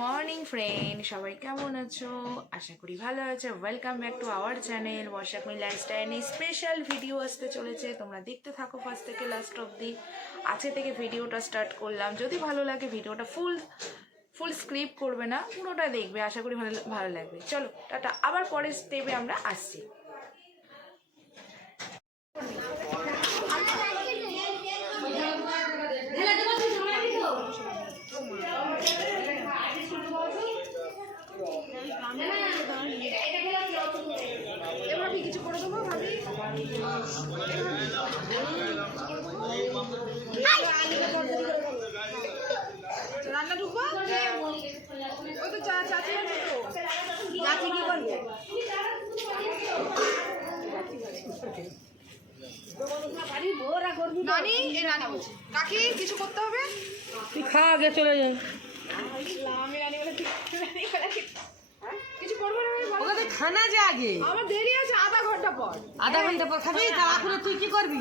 Morning friend, সবাই কেমন আছো? আশা করি ভালো আছো। Welcome back to our channel Barshakuni lifestyle. Special video আসতে চলেছে, তোমরা দেখতে থাকো ফার্স্ট থেকে লাস্ট অবধি। আজকে থেকে ভিডিওটা স্টার্ট করলাম। যদি ভালো লাগে ভিডিওটা ফুল স্ক্রিপ্ট করবে না, পুরোটা দেখবে, আশা করি ভালো লাগবে। চলো টাটা, আবার পরের স্টেপে আমরা আসছি। কিছু করে দেবো ভাবি, রান্না ঢুকবো। ওই তো চাচি চাচি কি করবে? নানি এই রান্না বলছি, কাকি কিছু করতে হবে? তুই খা আগে, চলে যাই। আমি রানি বলে কিছু করবো না। ওকে খানা যে আগে, আমার দেরি আছে, আধা ঘন্টা পর। আধা ঘন্টা পর খাবি? তা এখন তুই কি করবি?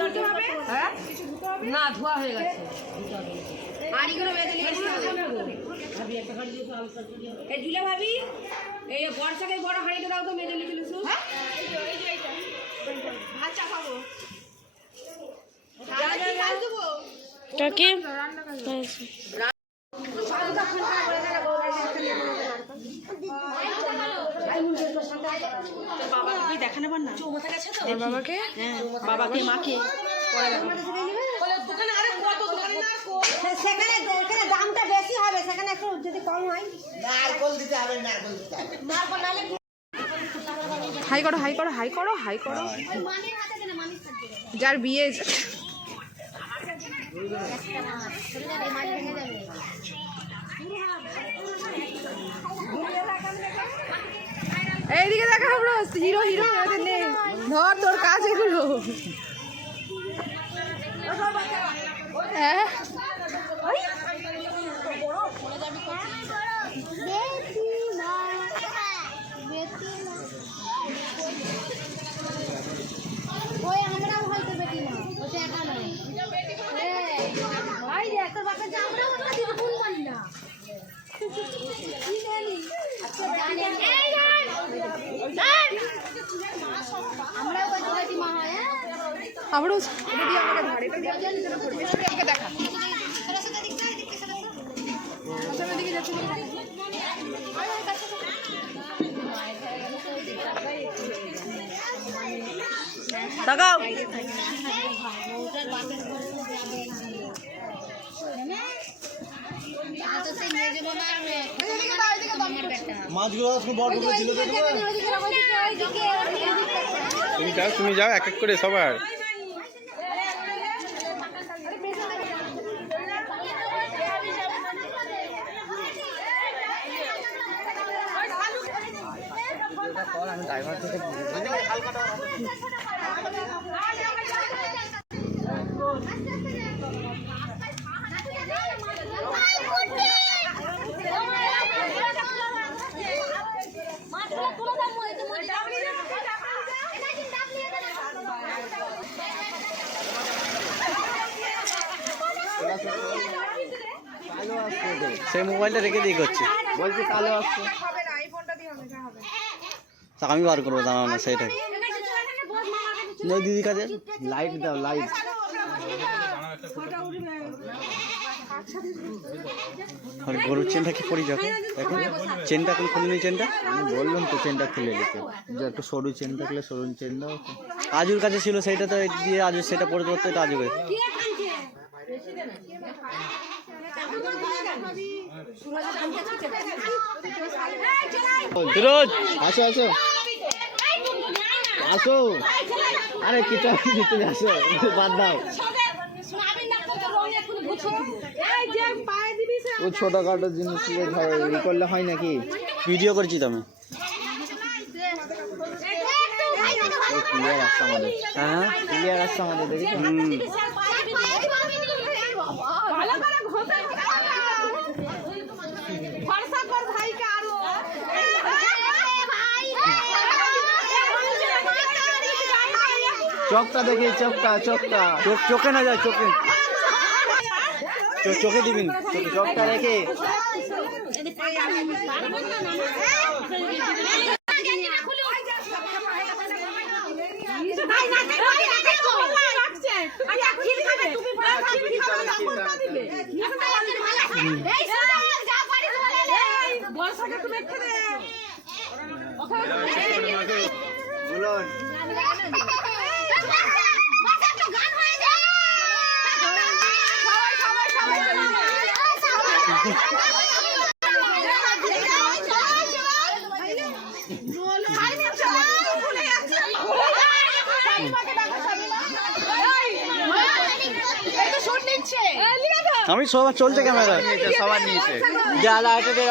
ধুতে হবে, হ্যাঁ কিছু ধুতে হবে। না, ধোয়া হয়ে গেছে। হাঁড়িগুলো বেঁধে নিয়ে আসতে হবে। এই জুলে ভাবি, এই বর্ষাকে বড় হাঁড়িটা দাও তো, মেজে লিখে লিখু। ভাত চাপাবো, কাকি বাবাকে বাবাকে মাকে সেখানে দামটা বেশি হবে, সেখানে একটু যদি কম হয়। হাই করো হাই করো হাই করো হাই করো। যার বিয়ে এইদিকে দেখা আমরা হিরো হিরো ধর তোর কাজ এগুলো। হ্যাঁ আমরাও এটা দিয়ে আমাকে ধরে, এটা দিয়ে আমাকে দেখা। সামনের দিকে যাচ্ছি, তাকাও। তুমি যাও এক এক করে সবার। সেই মোবাইলটা রেখে দিয়ে করছি, বলছি কালো আসছে। আমি বার করবো, জানাও না সেইটা। দিদির কাছে লাইট দাও, লাইট। গরুর চেনটা কি পরি যখন এখন চেনটা এখন খুলে নি, চেনটা আমি বললাম তো চেনটা খুলে দিতে, যে একটু সরু চেন থাকলে সরু চেন দাও। আজুর কাছে ছিল সেইটা, তো দিয়ে আজু সেটা পরে ধরতো, এটা আজু করে। ফিরোজ আসো আসো আসো, আরে কিছু দিতে আসো, বাদ দাও। ও ছোটখাটো জিনিস করলে হয় নাকি? ভিডিও করছি তো আমি। ক্লিয়ার আসছে আমাদের, হ্যাঁ ক্লিয়ার আসছে আমাদের, দেখি। চোখটা দেখি, চোখটা চোখটা, চোখে না যায়, চোখে। চোখে দিবেন, চোখটা রেখে। আমি সবার চলছে ক্যামেরা, সবার নিয়েছে। যা লাইটে দে,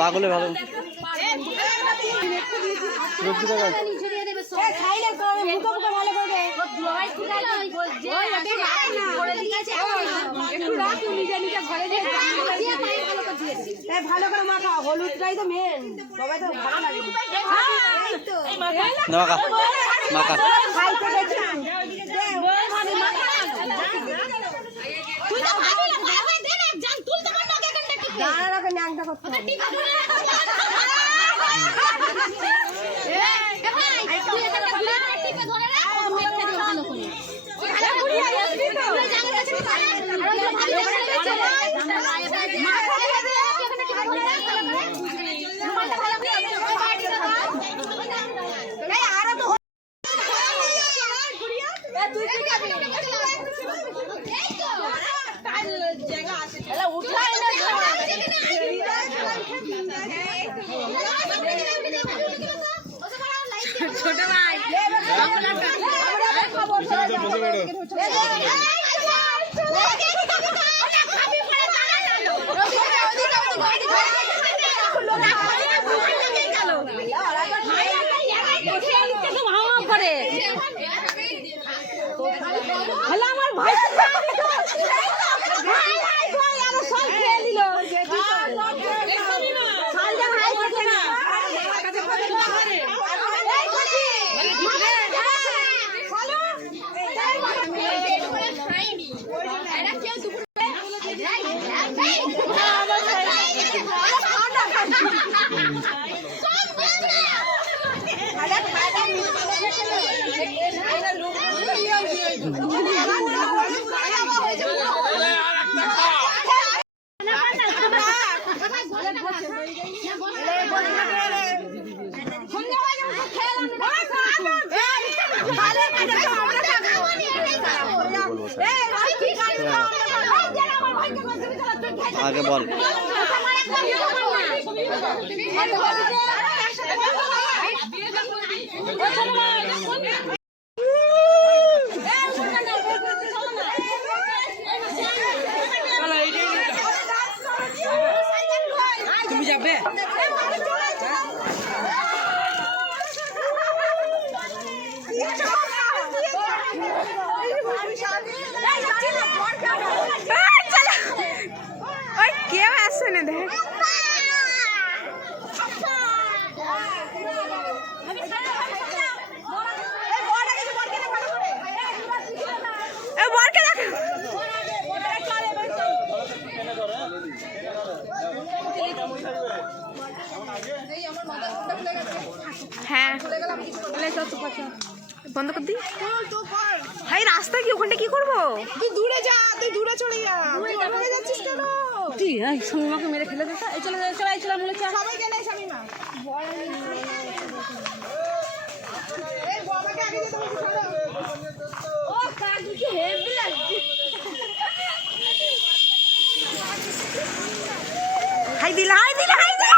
পাগলে ভালো। ভালো করে মাখা, হলুদটাই তো মেন, সবাই তো ভালো লাগে। মাখা মাখা দাঁড়াকে ন্যাংটা করতে হবে। ছোট ভাই আমার ভাই আগে বল। তুমি যাবে? কেউ আসছে না দেখ। হ্যাঁ বন্ধ কর দি। ভাই রাস্তা কি ওখানটা কি করবো? তুই দূরে যা, তুই দূরে চলে যা। দূরে যাচ্ছিস কেন? তুই শামিমাকে মেরে ফেলে দিস। এই চলে চলে চলে বলে সবাইকে নেই শামিমা। এই বাবাকে আগে যেতে বলছি চলো। ও কাকি কি হেভি লাগছে। হাই দিলে হাই দিলে হাই দিলে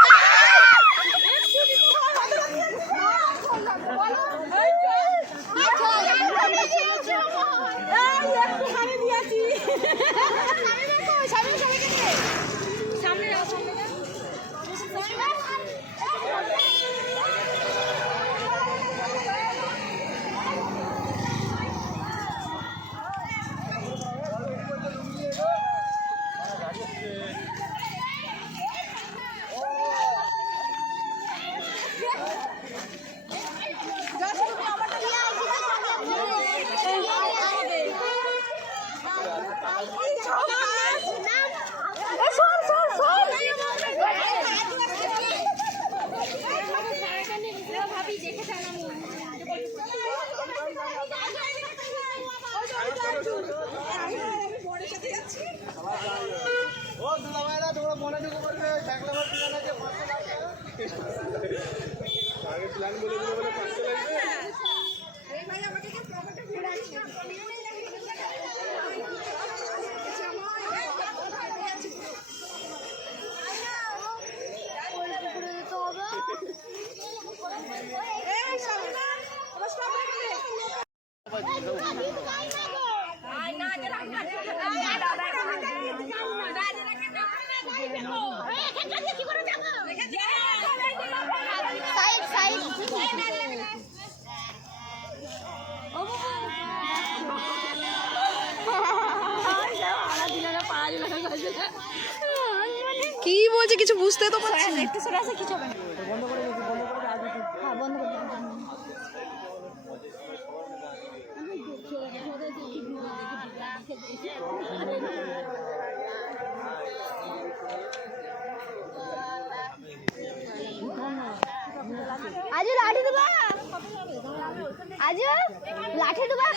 কি বলছে কিছু বুঝতে তো পারছি না। একটু সরে আসে কিছু হবে না। হ্যাঁ বন্ধ করে দাও। आजू लाठी दूंगा आजू लाठी दूंगा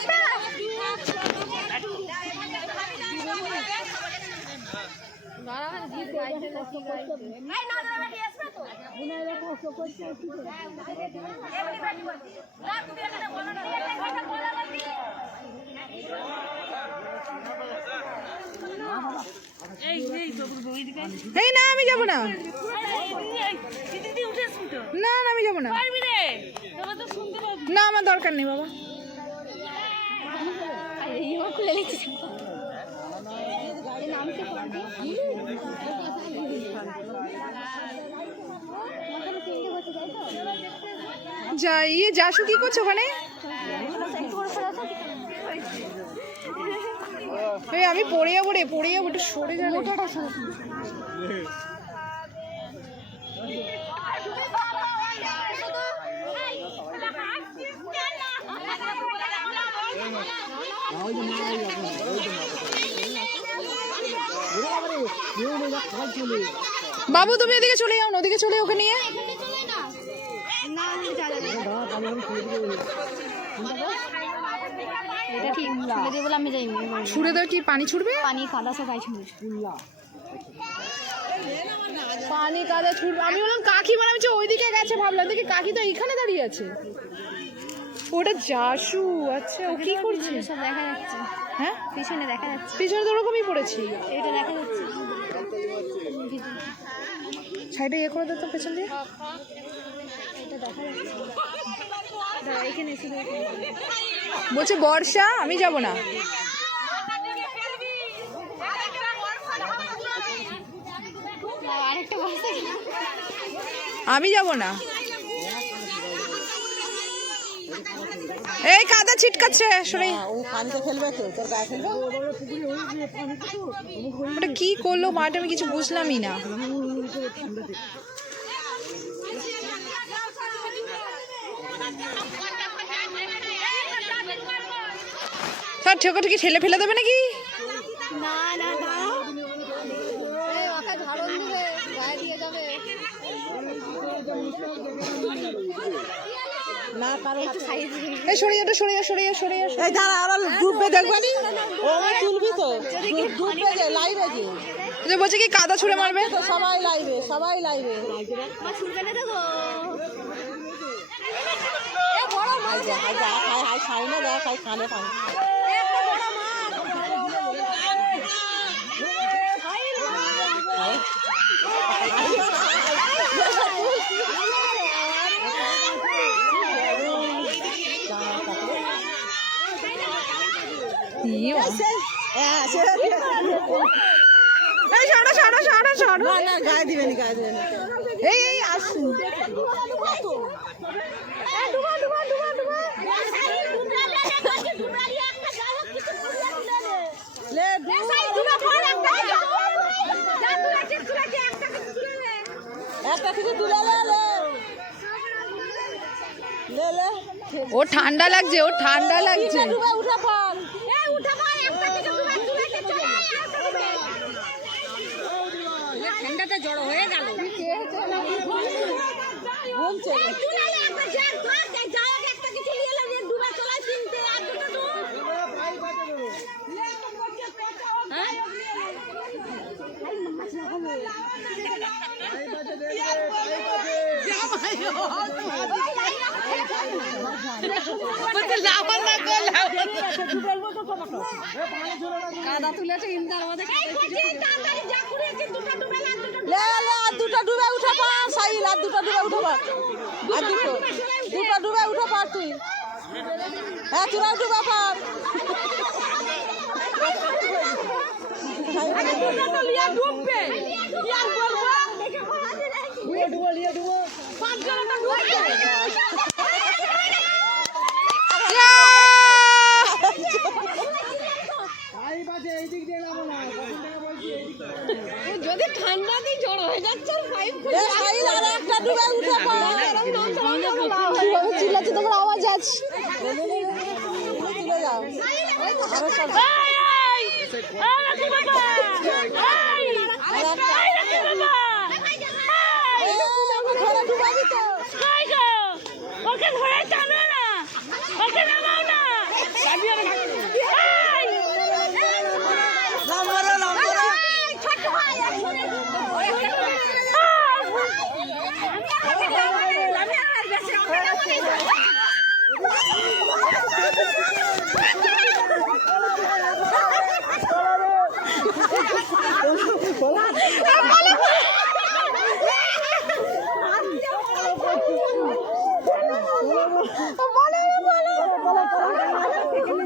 এই না আমি যাব না, না না আমি যাব না, না আমার দরকার নেই বাবা। যাই যাসু কি করছো ওখানে? আমি পড়ে যাবো রে, পড়ে যাবো, একটু সরে যাবো। বাবু তুমি এদিকে চলে যাও, ওদিকে চলে ওকে নিয়ে। এটা ঠিক ছুঁড়ে দিয়ে বলে আমি যাই ছুড়ে দাও, কি পানি ছুড়বে? পানি কাদা সে গায়ে ছুঁড়ে পানি কাদা ছুড়বে? আমি বললাম কাকি, মানে আমি ওইদিকে গেছে ভাবলাম, দেখি কাকি তো এইখানে দাঁড়িয়ে আছে। ওটা জাসু, আচ্ছা ও কি করছে? সব দেখা যাচ্ছে, হ্যাঁ পিছনে দেখা যাচ্ছে, পিছনে তো ওরকমই পড়েছি। এটা দেখা যাচ্ছে সাইডে ইয়ে করে দে তো পেছন দিয়ে। এটা দেখা যাচ্ছে এখানে শুধু বলছে বর্ষা আমি যাব না। আরেকটা বর্ষা আমি যাব না। এই কাদা ছিটকাচ্ছে, সরে। ওটা কি করলো মাঠে, আমি কিছু বুঝলামই না। স্যার ঠেকে কি ঠেলে ফেলে দেবে নাকি? না না দাঁড়াও ওকে ধরন দিবে গায়ে দিয়ে যাবে না পারো একটু সাইড এই সরে যা, সরে যা, সরে যা, সরে যা। এই দাঁড়া, ওরা ডুববে দেখবানি, ও আমার তুলবি তো, ডুববে যে লাইভে যে যে বলছে কি কাদা ছুঁড়ে মারবে। তো সবাই লাইভে, সবাই লাইভে। মা ছুটবে না তো হাই যা হাই যা, হাই হাই খাই না দেখ, হাই খানে পানি। গায়ে দিবেনি এই আসুন একটা কিছু তুলে ও ঠান্ডা লাগছে, ও ঠান্ডা লাগছে। উঠে পড় ঠান্ডাতে জড়ো হয়ে গেল। কাদা তুলেছে ইন্দার মধ্যে দুটো ডুবে উঠে পড় সাইল আর দুটো ডুবে উঠে পড় আর দুটো ডুবে উঠে পড় তুই হ্যাঁ তোরা ডুবে পড় ডুববে যদি ঠান্ডা দিয়ে জড়ো হয়ে যাচ্ছে আর একটা ডুবে উঠে চিল্লাচ্ছে, তোমার আওয়াজ আছে। তুলে যাও ওকে ধরে টানো না, ওকে নামাও না।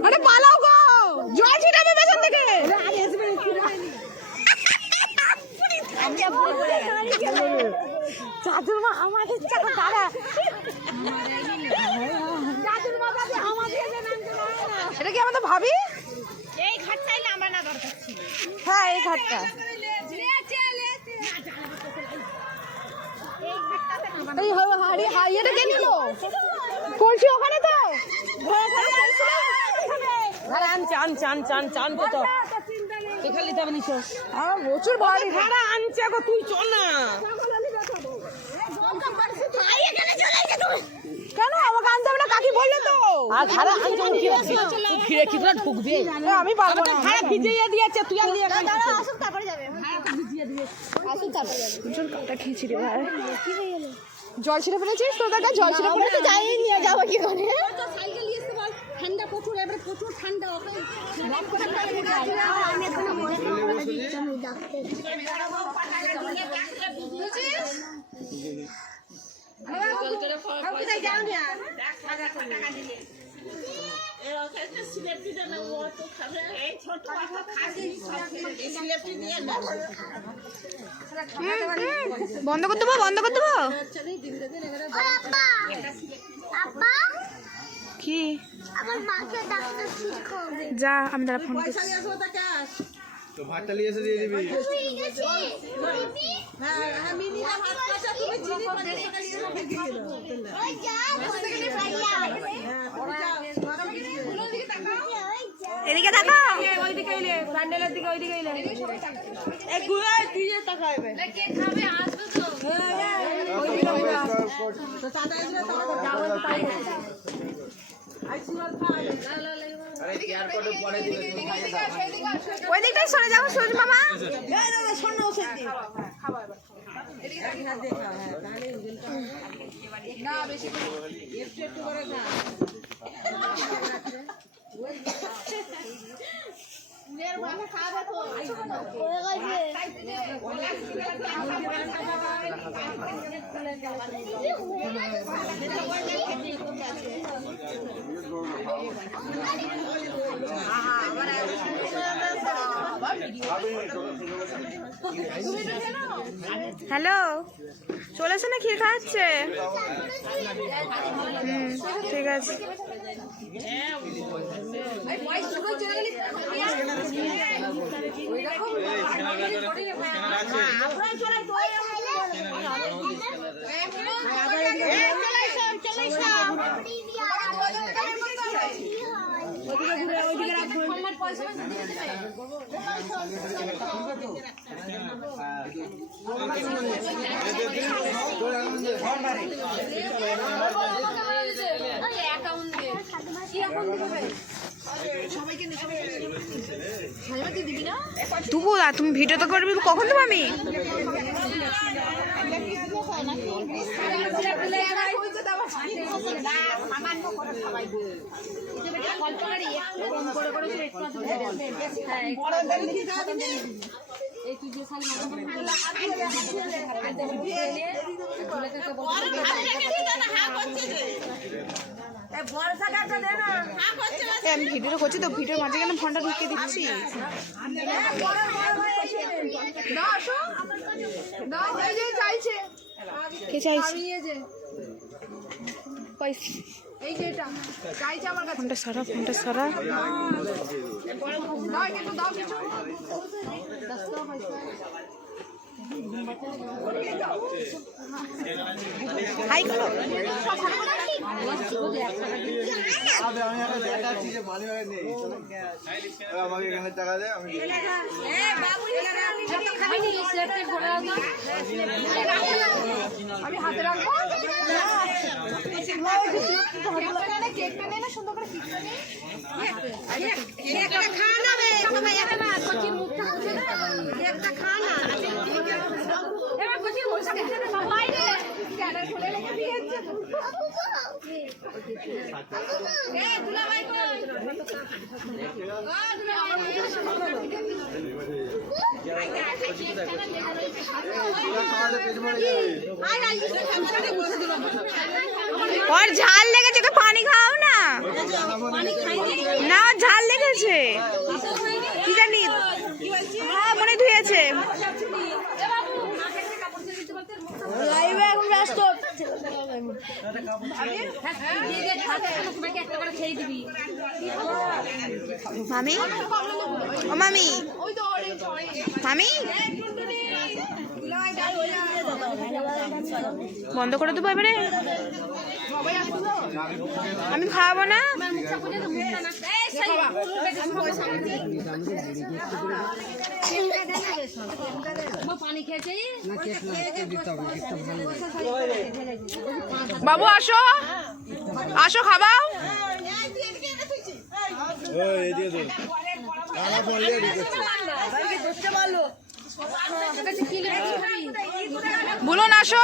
আরে পালাও গো, জল ছিটাবে পেছন থেকে। চাদুর মা আমাদের চাকর দাদা এটা কি আমাদের ভাবি? এই ঘাট চাইলে আমার না দরকার ছিল। হ্যাঁ এই ঘাটটা। এই হাড়ি হাড়িটা কে নিল? কলসি ওখানে তো। আনছে তো এখানে তো আপনি প্রচুর ভারী ভাড়া আনছে গো তুই চল না কেন আমাকে আনতে হবে না? কাকি বললে তো। আর ভাড়া আনছে ফিরে কি তোরা ঢুকবে আমি পারবো না। ভাড়া ভিজিয়ে দিয়েছে তুই আর নিয়ে আসুন তারপরে যাবে। ভীষণ কাটা খেয়েছি রে ভাই। জল ছিঁড়ে ফেলেছিস? তোদের কাছে জল ছিঁড়ে ফেলেছে, যাই নিয়ে যাবো কি করে? ঠান্ডা প্রচুর, এবারে প্রচুর ঠান্ডা। বন্ধ করে দেবো, বন্ধ করে দেবো। কি যা, আমি তারা ফোন করছি। তো ভাতটা নিয়ে এসে দিয়ে দিবি। এদিকে দেখো। ওইদিকে এলে প্যান্ডেলের দিকে ওইদিকে এলে এই ঘুরে দিয়ে তাকাবে কে খাবে আসবে তো তো চাঁদা এসে তো যাও তো তাই আইসিমাল খাই আরে কেয়ার কোডে পরে দিবে তুমি খাইয়ে দাও। ওই দিকটাই সরে যাও সুজ মামা। এই দাদা শোন না ওসে দি খাওয়া এবার এদিকে দেখা হ্যাঁ তাহলে না বেশি করে একটু করে খা হ্যালো, চলেছে না ক্ষীর খাচ্ছে? ঠিক আছে। তবু তুমি ভিডিও তো করবি, কখন দেবো আমি? আমি ভিডিওটা করছি তো, ভিডিওর মাঝে কেন ফোনটা ঢুকিয়ে দিচ্ছি? কে চাইছে? ফোনটা সরা, ফোনটা সরা। হাই করো। আমাকে এখানে টাকা দেয়, আমি হাতে রাখবো। সুন্দর করে और झाल लेगेছে তো পানি খাও না। না ঝাল লেগেছে কি জানি, হ্যাঁ মনে ধুয়েছে। লাইভে এখন ব্যস্ত। মামি, ও মামি, মামি বন্ধ করে দেবো এবারে, আমি খাওয়াবো না। বাবু আসো, আসো খাবাও। বলুন আসো,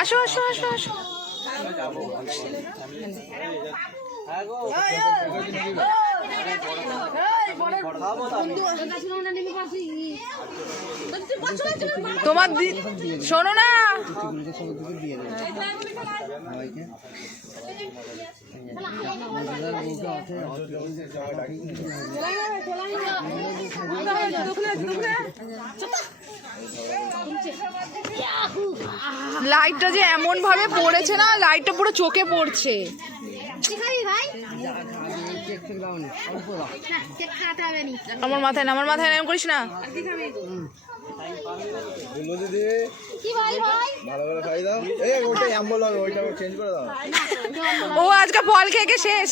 আসো আসো আসো আসো। তোমার শোনো না, লাইটটা যে এমন ভাবে পড়েছে না, লাইটটা পুরো চোখে পড়ছে। আমার মাথায় না, আমার মাথায় এরকম করিস না। ও আজকে ফল খেয়ে শেষ।